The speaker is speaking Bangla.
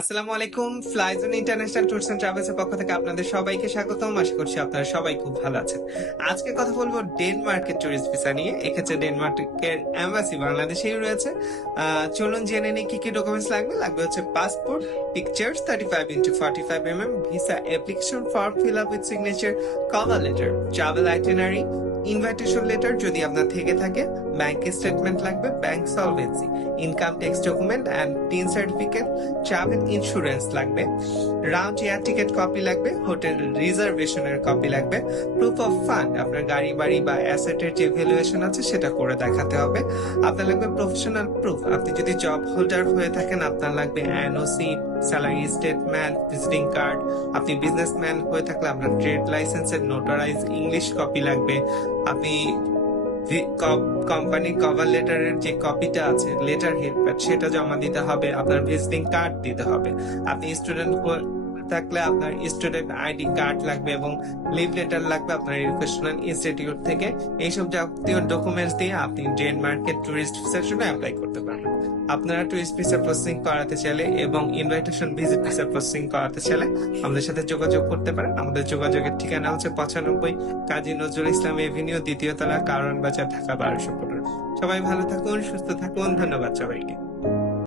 আসসালামু আলাইকুম। ফ্লাইজন ইন্টারন্যাশনাল ট্যুরস এন্ড ট্রাভেলস এর পক্ষ থেকে আপনাদের সবাইকে স্বাগতম। আশা করছি আপনারা সবাই খুব ভালো আছেন। আজকে কথা বলবো ডেনমার্কের ট্যুরিস্ট ভিসা নিয়ে। এক্ষেত্রে ডেনমার্কের এম্বাসি বাংলাদেশেই রয়েছে। চলুন জেনে নিই কি কি ডকুমেন্টস লাগবে। লাগবে হচ্ছে passport, pictures 35x45 mm, visa application form fill up with signature, cover letter, travel itinerary, invitation letter যদি আপনার থেকে থাকে, ব্যাংক স্টেটমেন্ট লাগবে, bank solvency, income tax document and tin certificate, travel insurance লাগবে, রাউন্ড এয়ার টিকেট কপি লাগবে, হোটেল রিজার্ভেশনের কপি লাগবে, প্রুফ অফ ফান্ড, আপনার গাড়ি বাড়ি বা অ্যাসেটের যে ভ্যালুয়েশন আছে সেটা করে দেখাতে হবে। আপনার লাগবে প্রফেশনাল প্রুফ, আপনি যদি জব হোল্ডার হয়ে থাকেন আপনার লাগবে NOC, salary statement, visiting card. আপনি বিজনেসম্যান হয়ে থাকলে আপনার ট্রেড লাইসেন্সের নোটারাইজ ইংলিশ কপি লাগবে। আপনি কোম্পানি কভার লেটারের যে কপিটা আছে, লেটার হেড, সেটা জমা দিতে হবে। আপনার ভিজিটিং কার্ড দিতে হবে। আপনি স্টুডেন্ট থাকলে আপনার স্টুডেন্ট আইডি কার্ড লাগবে এবং লিভ লেটার লাগবে আপনার এডুকেশনাল ইনস্টিটিউট থেকে। এইসব জাতীয় ডকুমেন্টস দিয়ে আপনি ডেনমার্কের টুরিস্ট ভিসার জন্য অ্যাপ্লাই করতে পারবেন। আপনারা টুরিস্ট ভিসা প্রসেসিং করাতে চাইলে এবং ইনভাইটেশন ভিজিট ভিসা প্রসেসিং করাতে চাইলে আমাদের সাথে যোগাযোগ করতে পারেন। আমাদের যোগাযোগের ঠিকানা হচ্ছে 95 কাজী নজরুল ইসলাম এভিনিউ, দ্বিতীয় তলা, কারওয়ান বাজার, ঢাকা 1215। সবাই ভালো থাকুন, সুস্থ থাকুন। ধন্যবাদ সবাইকে।